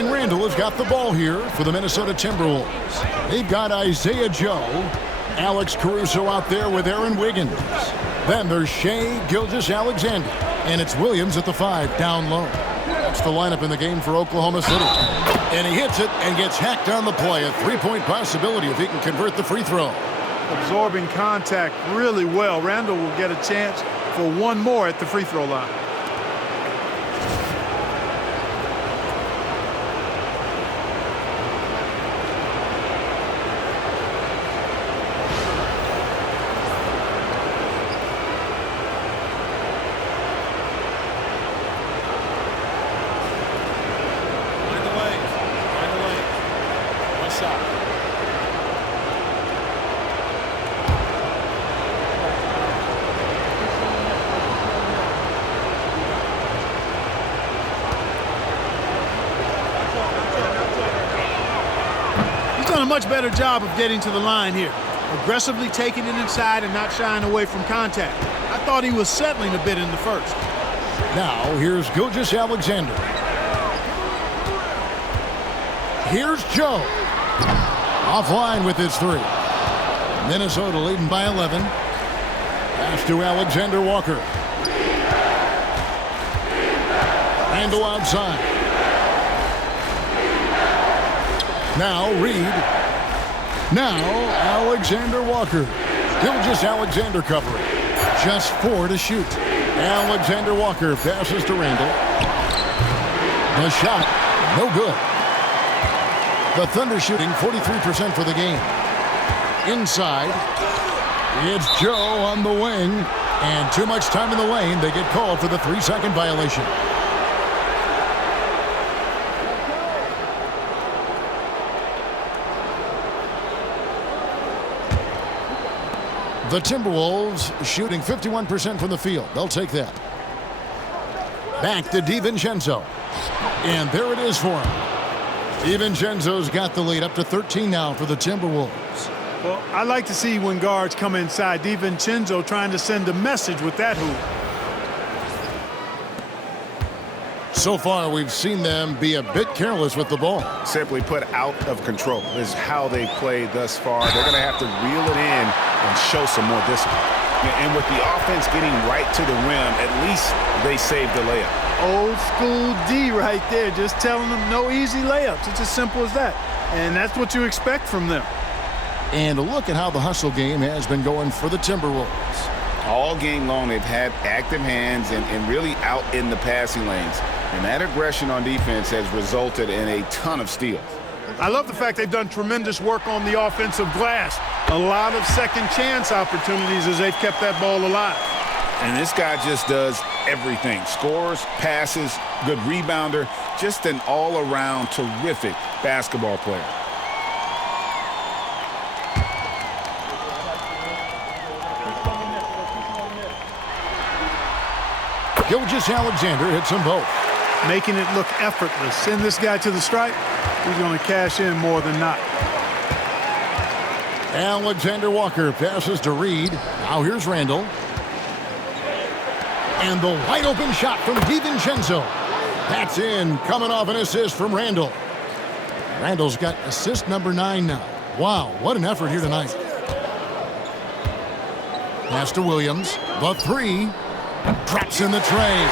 And Randall has got the ball here for the Minnesota Timberwolves. They've got Isaiah Joe, Alex Caruso out there with Aaron Wiggins. Then there's Shai Gilgeous-Alexander, and it's Williams at the 5 down low. That's the lineup in the game for Oklahoma City. And he hits it and gets hacked on the play. A three-point possibility if he can convert the free throw. Absorbing contact really well. Randall will get a chance for one more at the free throw line. A much better job of getting to the line here. Aggressively taking it inside and not shying away from contact. I thought he was settling a bit in the first. Now here's Gilgeous-Alexander. Here's Joe. Offline with his 3. Minnesota leading by 11. Pass to Alexander Walker. Randall outside. Now Reed. Now Alexander Walker. Gilgeous-Alexander covering. Just 4 to shoot. Alexander Walker passes to Randall. The shot, no good. The Thunder shooting 43% for the game. Inside, it's Joe on the wing. And too much time in the lane. They get called for the 3-second violation. The Timberwolves shooting 51% from the field. They'll take that. Back to DiVincenzo. And there it is for him. DiVincenzo's got the lead up to 13 now for the Timberwolves. Well, I like to see when guards come inside. DiVincenzo trying to send a message with that hoop. So far, we've seen them be a bit careless with the ball. Simply put, out of control is how they played thus far. They're going to have to reel it in and show some more discipline. And with the offense getting right to the rim, at least they saved the layup. Old school D right there, just telling them no easy layups. It's as simple as that. And that's what you expect from them. And look at how the hustle game has been going for the Timberwolves. All game long, they've had active hands and really out in the passing lanes. And that aggression on defense has resulted in a ton of steals. I love the fact they've done tremendous work on the offensive glass. A lot of second chance opportunities as they've kept that ball alive. And this guy just does everything. Scores, passes, good rebounder, just an all-around terrific basketball player. Gilgeous-Alexander hits them both. Making it look effortless. Send this guy to the stripe. He's going to cash in more than not. Alexander Walker passes to Reed. Now here's Randall. And the wide open shot from DiVincenzo. That's in, coming off an assist from Randall. Randall's got assist number 9 now. Wow, what an effort here tonight. Pass to Williams. The 3. Drops in the tray.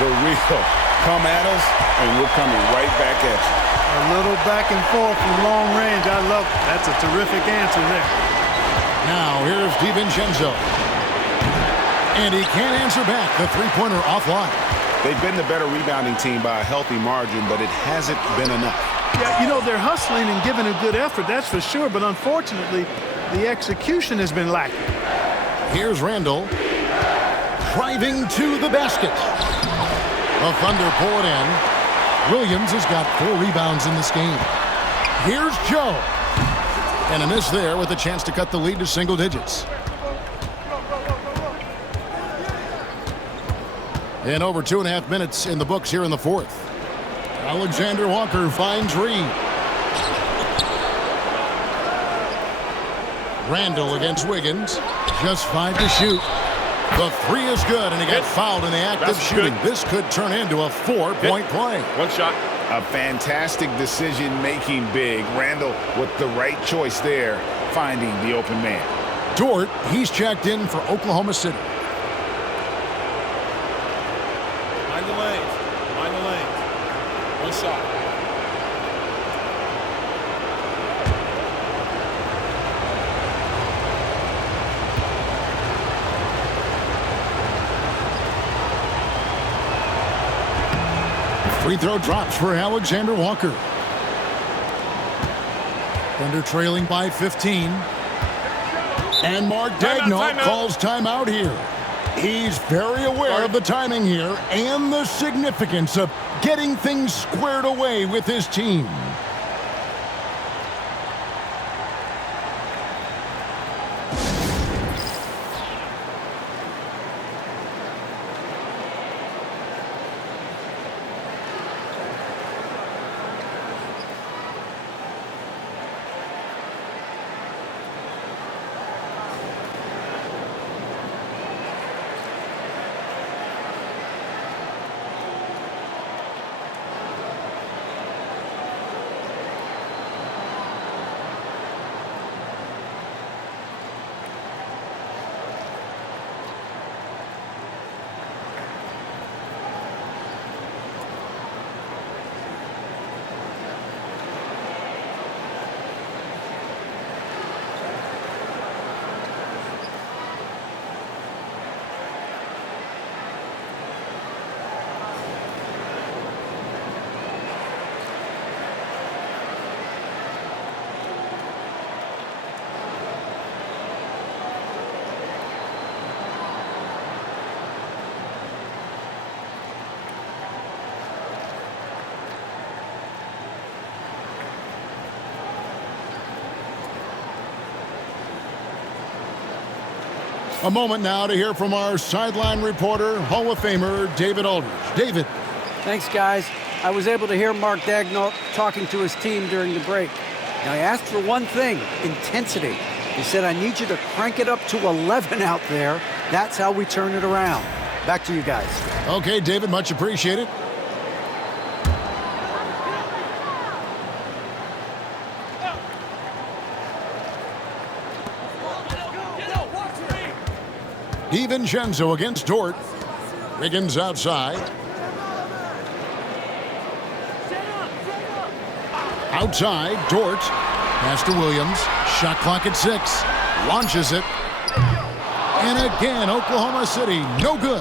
The real. Come at us, and we're coming right back at you. A little back and forth from long range. I love it. That's a terrific answer there. Now here's DiVincenzo. And he can't answer back. The three-pointer offline. They've been the better rebounding team by a healthy margin, but it hasn't been enough. Yeah, you know, they're hustling and giving a good effort, that's for sure. But unfortunately, the execution has been lacking. Here's Randall. Driving to the basket. The Thunder pull it in. Williams has got 4 rebounds in this game. Here's Joe. And a miss there with a chance to cut the lead to single digits. And over 2.5 minutes in the books here in the 4th. Alexander Walker finds Reed. Randall against Wiggins. Just 5 to shoot. The 3 is good, and he got fouled in the act of shooting. This could turn into a 4-point play. One shot. A fantastic decision-making big. Randall with the right choice there, finding the open man. Dort, he's checked in for Oklahoma City. Mind the lanes. Mind the lanes. One shot. Free throw drops for Alexander Walker. Thunder trailing by 15. And Mark Daigneault calls timeout here. He's very aware of the timing here and the significance of getting things squared away with his team. A moment now to hear from our sideline reporter, Hall of Famer David Aldridge. David. Thanks, guys. I was able to hear Mark Daigneault talking to his team during the break. Now, he asked for one thing, intensity. He said, I need you to crank it up to 11 out there. That's how we turn it around. Back to you guys. Okay, David, much appreciated. DiVincenzo against Dort. Wiggins outside. Outside, Dort. Pass to Williams. Shot clock at 6. Launches it. And again, Oklahoma City, no good.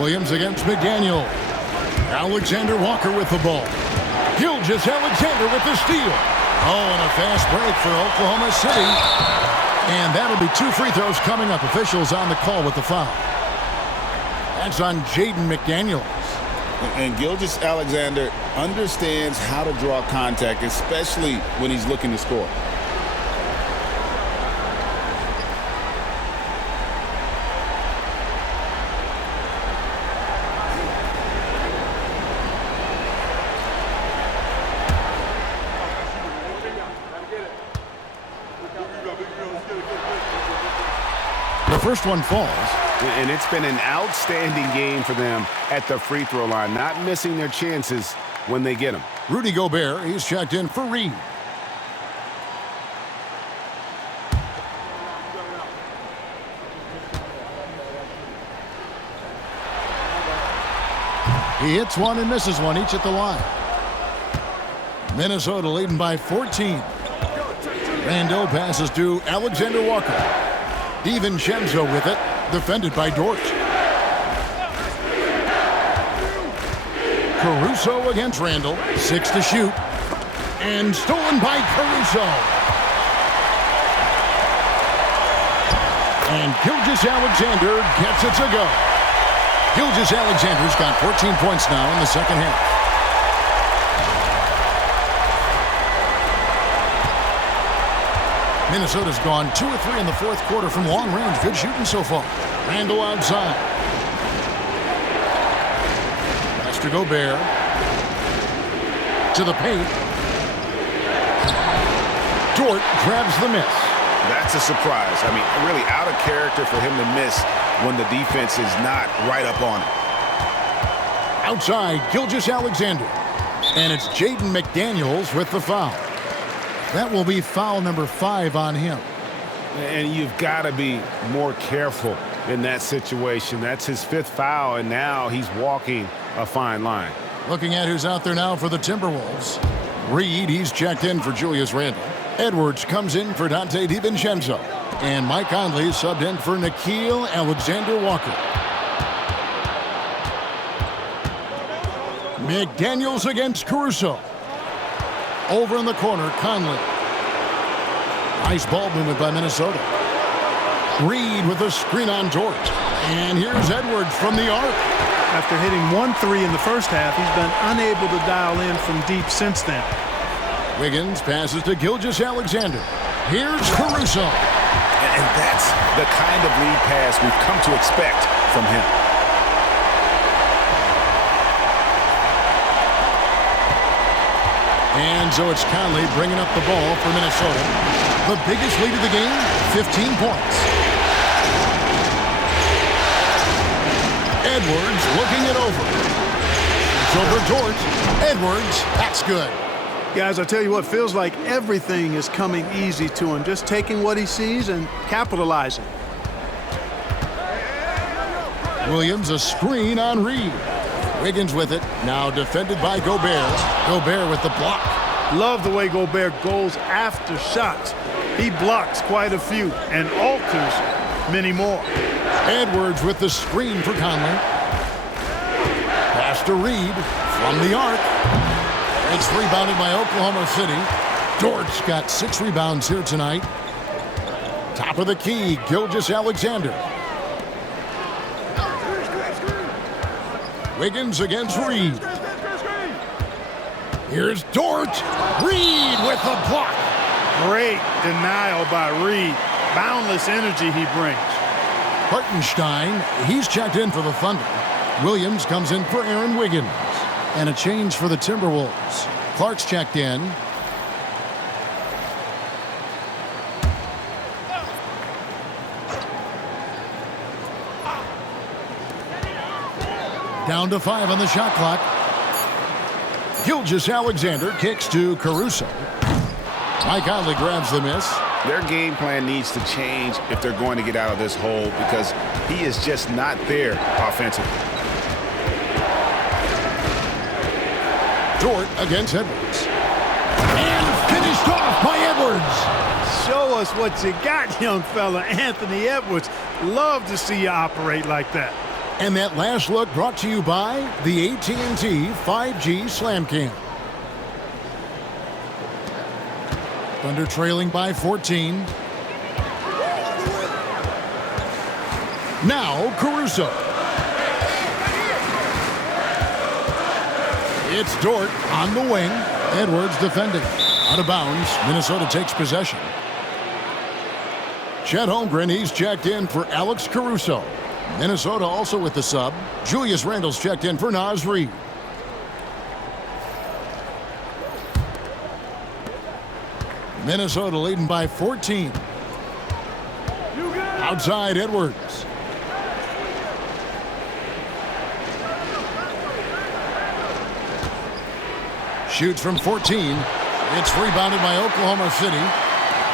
Williams against McDaniel. Alexander Walker with the ball. Gilgeous-Alexander with the steal. Oh, and a fast break for Oklahoma City. And that'll be 2 free throws coming up. Officials on the call with the foul. That's on Jaden McDaniels. And Gilgeous-Alexander understands how to draw contact, especially when he's looking to score. The first one falls. And it's been an outstanding game for them at the free throw line, not missing their chances when they get them. Rudy Gobert, he's checked in for Reed. He hits one and misses one, each at the line. Minnesota leading by 14. Randall passes to Alexander Walker. DiVincenzo with it, defended by Dort. Caruso against Randall, 6 to shoot. And stolen by Caruso. And Gilgeous-Alexander gets it to go. Gilgeous-Alexander's got 14 points now in the second half. Minnesota's gone 2 of 3 in the fourth quarter from long range. Good shooting so far. Randall outside. Pass to Gobert. To the paint. Dort grabs the miss. That's a surprise. I mean, really out of character for him to miss when the defense is not right up on him. Outside, Gilgeous-Alexander. And it's Jaden McDaniels with the foul. That will be foul number 5 on him. And you've got to be more careful in that situation. That's his 5th foul, and now he's walking a fine line. Looking at who's out there now for the Timberwolves. Reed, he's checked in for Julius Randle. Edwards comes in for Dante DiVincenzo. And Mike Conley subbed in for Nickeil Alexander-Walker. McDaniels against Caruso. Over in the corner, Conley. Nice ball movement by Minnesota. Reed with a screen on George. And here's Edwards from the arc. After hitting 1 3 in the first half, he's been unable to dial in from deep since then. Wiggins passes to Gilgeous-Alexander. Here's Caruso. And that's the kind of lead pass we've come to expect from him. And so it's Conley bringing up the ball for Minnesota. The biggest lead of the game, 15 points. Edwards looking it over. It's over George. Edwards, that's good. Guys, I tell you what, feels like everything is coming easy to him. Just taking what he sees and capitalizing. Williams, a screen on Reed. Wiggins with it. Now defended by Gobert. Gobert with the block. Love the way Gobert goes after shots. He blocks quite a few and alters many more. Edwards with the screen for Conley. Pass to Reed from the arc. It's rebounded by Oklahoma City. Dort's got 6 rebounds here tonight. Top of the key, Gilgeous-Alexander. Wiggins against Reed. Here's Dort. Reed with the block. Great denial by Reed. Boundless energy he brings. Hartenstein, he's checked in for the Thunder. Williams comes in for Aaron Wiggins. And a change for the Timberwolves. Clark's checked in. Down to 5 on the shot clock. Gilgeous-Alexander kicks to Caruso. Mike Conley grabs the miss. Their game plan needs to change if they're going to get out of this hole because he is just not there offensively. Dort against Edwards. And finished off by Edwards. Show us what you got, young fella. Anthony Edwards. Love to see you operate like that. And that last look brought to you by the AT&T 5G Slam Cam. Thunder trailing by 14. Now Caruso. It's Dort on the wing. Edwards defending. Out of bounds. Minnesota takes possession. Chet Holmgren, he's checked in for Alex Caruso. Minnesota also with the sub. Julius Randle's checked in for Naz Reid. Minnesota leading by 14. Outside Edwards. Shoots from 14. It's rebounded by Oklahoma City.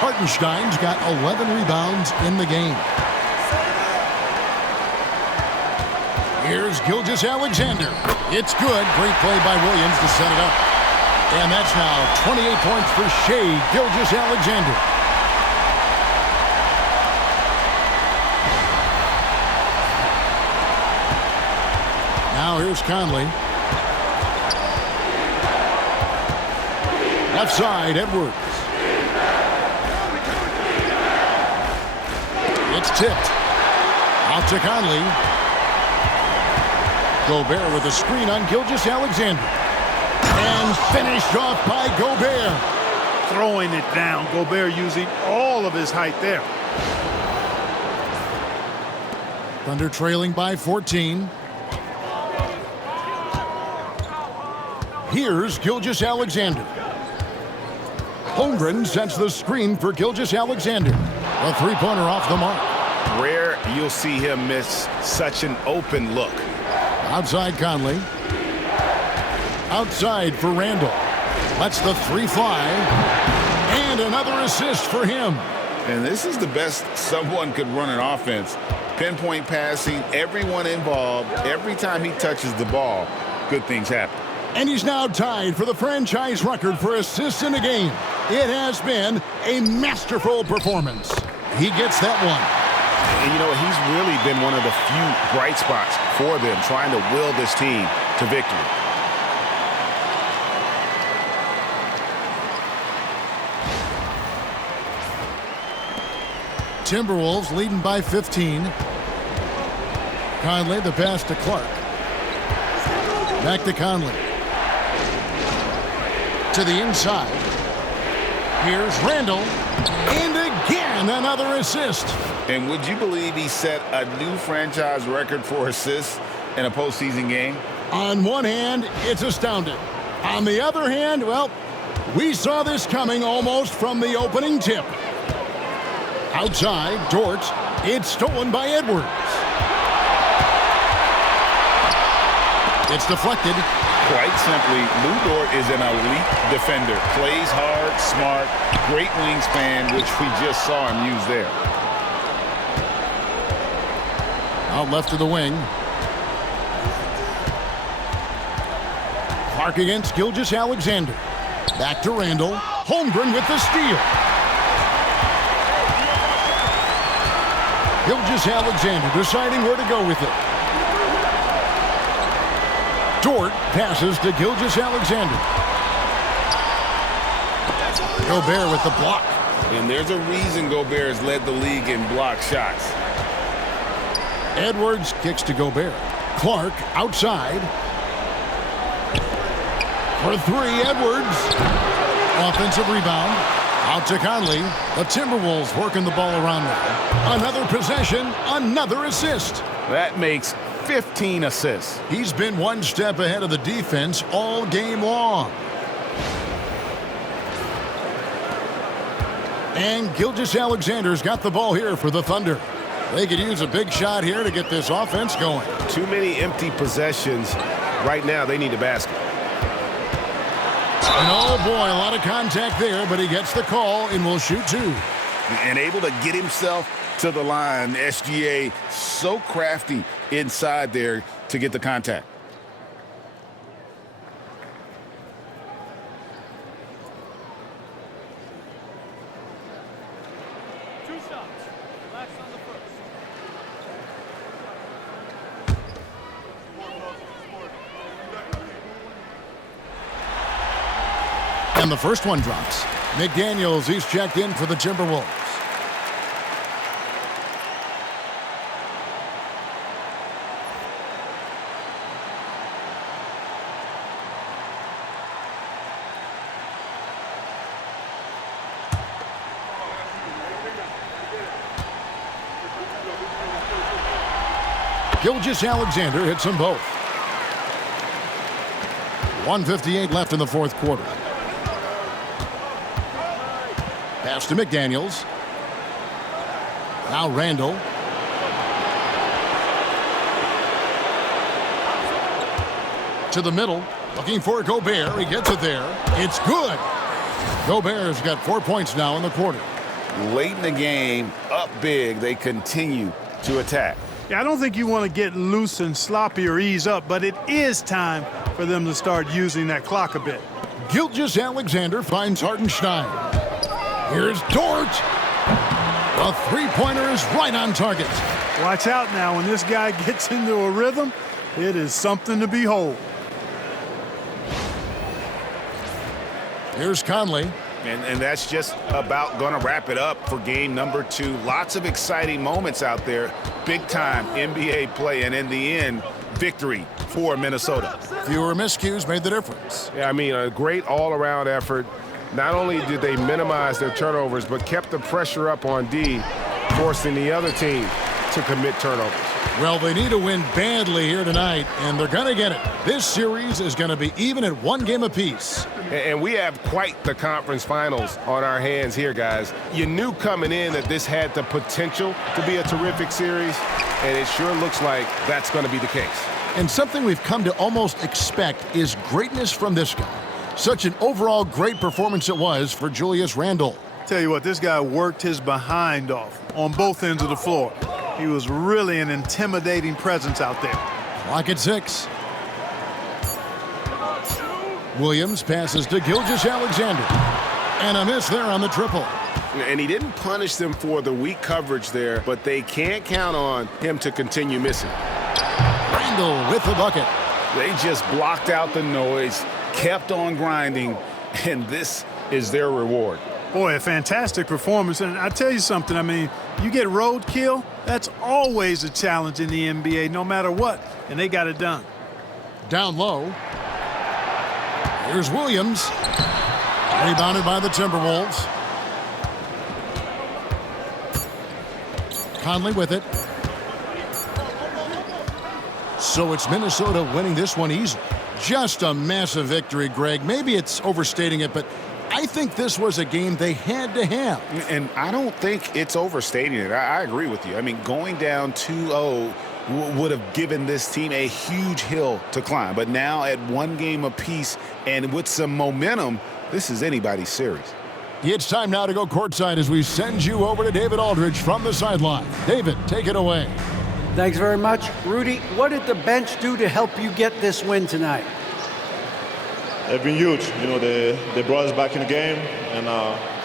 Hartenstein's got 11 rebounds in the game. Here's Gilgeous-Alexander. It's good. Great play by Williams to set it up. And that's now 28 points for Shai Gilgeous-Alexander. Now here's Conley. Left side, Edwards. It's tipped. Out to Conley. Gobert with a screen on Gilgeous-Alexander. And finished off by Gobert. Throwing it down. Gobert using all of his height there. Thunder trailing by 14. Here's Gilgeous-Alexander. Holmgren sets the screen for Gilgeous-Alexander. A three-pointer off the mark. Rare you'll see him miss such an open look. Outside Conley. Outside for Randall. Lets the three fly. And another assist for him. And this is the best someone could run an offense. Pinpoint passing, everyone involved. Every time he touches the ball, good things happen. And he's now tied for the franchise record for assists in a game. It has been a masterful performance. He gets that one. And, you know, he's really been one of the few bright spots for them, trying to will this team to victory. Timberwolves leading by 15. Conley, the pass to Clark. Back to Conley. To the inside. Here's Randall. And again, another assist. And would you believe he set a new franchise record for assists in a postseason game? On one hand, it's astounding. On the other hand, well, we saw this coming almost from the opening tip. Outside, Dort. It's stolen by Edwards. It's deflected. Quite simply, Lou Dort is an elite defender. Plays hard, smart, great wingspan, which we just saw him use there. Out left of the wing. Clark against Gilgeous-Alexander. Back to Randall. Holmgren with the steal. Gilgeous-Alexander deciding where to go with it. Dort passes to Gilgeous-Alexander. Gobert with the block. And there's a reason Gobert has led the league in block shots. Edwards kicks to Gobert. Clark outside. For three, Edwards. Offensive rebound. Out to Conley. The Timberwolves working the ball around now. Another possession, another assist. That makes 15 assists. He's been one step ahead of the defense all game long. And Gilgeous-Alexander's got the ball here for the Thunder. They could use a big shot here to get this offense going. Too many empty possessions. Right now, they need a basket. And oh boy, a lot of contact there, but he gets the call and will shoot two. And able to get himself to the line. SGA so crafty inside there to get the contact. Two shots. Relax on the first. And the first one drops. McDaniels, he's checked in for the Timberwolves. Gilgeous-Alexander hits them both. 1:58 left in the fourth quarter. Pass to McDaniels. Now Randall. To the middle. Looking for Gobert. He gets it there. It's good. Gobert's got 4 points now in the quarter. Late in the game, up big, they continue to attack. Yeah, I don't think you want to get loose and sloppy or ease up, but it is time for them to start using that clock a bit. Gilgeous-Alexander finds Hartenstein. Here's Dort. The three-pointer is right on target. Watch out now. When this guy gets into a rhythm, it is something to behold. Here's Conley. And that's just about going to wrap it up for game number 2. Lots of exciting moments out there. Big-time NBA play, and in the end, victory for Minnesota. Fewer miscues made the difference. Yeah, I mean, a great all-around effort. Not only did they minimize their turnovers, but kept the pressure up on D, forcing the other team to commit turnovers. Well, they need to win badly here tonight, and they're going to get it. This series is going to be even at 1 game apiece. And we have quite the conference finals on our hands here, guys. You knew coming in that this had the potential to be a terrific series, and it sure looks like that's going to be the case. And something we've come to almost expect is greatness from this guy. Such an overall great performance it was for Julius Randle. Tell you what, this guy worked his behind off on both ends of the floor. He was really an intimidating presence out there. Clock at 6. Williams passes to Gilgeous-Alexander. And a miss there on the triple. And he didn't punish them for the weak coverage there, but they can't count on him to continue missing. Randle with the bucket. They just blocked out the noise, kept on grinding, and this is their reward. Boy, a fantastic performance. And I tell you something, I mean, you get roadkill, that's always a challenge in the NBA, no matter what. And they got it done. Down low. Here's Williams. Rebounded by the Timberwolves. Conley with it. So it's Minnesota winning this one easily. Just a massive victory, Greg. Maybe it's overstating it, but I think this was a game they had to have. And I don't think it's overstating it. I agree with you. I mean, going down 2-0 would have given this team a huge hill to climb. But now at one game apiece and with some momentum, this is anybody's series. It's time now to go courtside as we send you over to David Aldridge from the sideline. David, take it away. Thanks very much. Rudy, what did the bench do to help you get this win tonight? They've been huge. You know, they brought us back in the game, and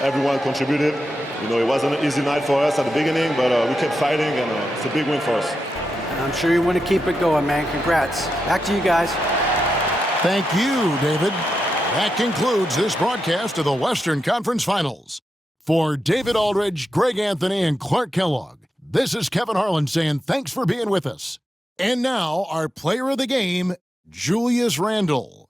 everyone contributed. You know, it wasn't an easy night for us at the beginning, but we kept fighting, and it's a big win for us. I'm sure you want to keep it going, man. Congrats. Back to you guys. Thank you, David. That concludes this broadcast of the Western Conference Finals. For David Aldridge, Greg Anthony, and Clark Kellogg, this is Kevin Harlan saying thanks for being with us. And now, our player of the game, Julius Randle.